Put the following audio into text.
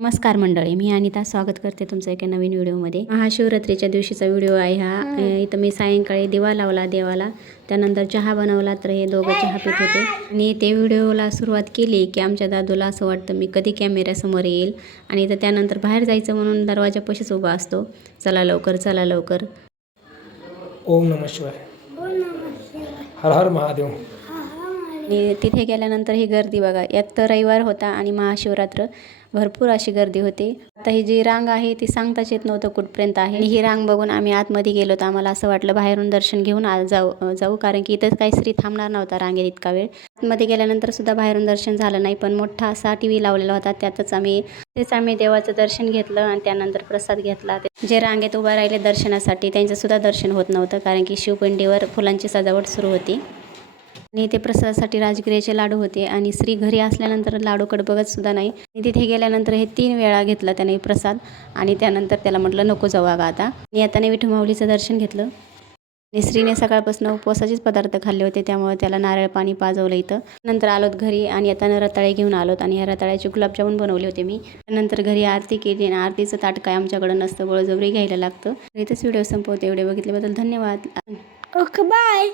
नमस्कार मंडळी, मी अनिता स्वागत करते तुमचं एका नवीन व्हिडिओमध्ये। महाशिवरात्रीच्या दिवशीचा व्हिडिओ आहे हा। इथं मी सायंकाळी दिवा लावला देवाला, त्यानंतर चहा बनवला, तर हे दोघं चहा पित होते आणि ते व्हिडिओला सुरुवात केली की आमच्या दादूला असं वाटतं मी कधी कॅमेऱ्यासमोर येईल आणि तर त्यानंतर बाहेर जायचं म्हणून दरवाजापाशीच उभा असतो, चला लवकर चला लवकर। ओम नमः शिवाय, हर हर महादेव। आणि तिथे गेल्यानंतर ही गर्दी बघा, एक तर रविवार होता आणि महाशिवरात्र, भरपूर अशी गर्दी होती। आता ही जी रांग आहे ती सांगताच येत नव्हतं कुठपर्यंत आहे। आणि ही रांग बघून आम्ही आतमध्ये गेलो तर आम्हाला असं वाटलं बाहेरून दर्शन घेऊन जाऊ कारण की इथं काही स्त्री थांबणार नव्हता रांगेत इतका वेळ। आतमध्ये गेल्यानंतर सुद्धा बाहेरून दर्शन झालं नाही, पण मोठा असा टीव्ही लावलेला होता, त्यातच आम्ही देवाचं दर्शन घेतलं आणि त्यानंतर प्रसाद घेतला। जे रांगेत उभा राहिले दर्शनासाठी त्यांचं सुद्धा दर्शन होत नव्हतं कारण की शिवपिंडीवर फुलांची सजावट सुरू होती आणि ते प्रसादासाठी राजगिऱ्याचे लाडू होते आणि श्री घरी असल्यानंतर लाडूकडे बघत सुद्धा नाही। तिथे गेल्यानंतर हे 3 वेळा घेतला त्याने प्रसाद आणि त्यानंतर त्याला म्हटलं नको जाऊ अगं आता। आणि आता विठू माऊलीचं दर्शन घेतलं आणि श्रीने सकाळपासून उपवासाचेच पदार्थ खाल्ले होते, त्यामुळे त्याला नारळ पाणी पाजवलं इथं। नंतर आलोत घरी आणि आता रताळे घेऊन आलोत आणि या रताळ्याचे गुलाबजामुन बनवले होते मी। नंतर घरी आरती केली आणि आरतीचं ताट काय आमच्याकडं नसतं, बळजबरी घ्यायला लागतं। इथंच व्हिडिओ संपवते। व्हिडिओ बघितल्याबद्दल धन्यवाद। Okay bye.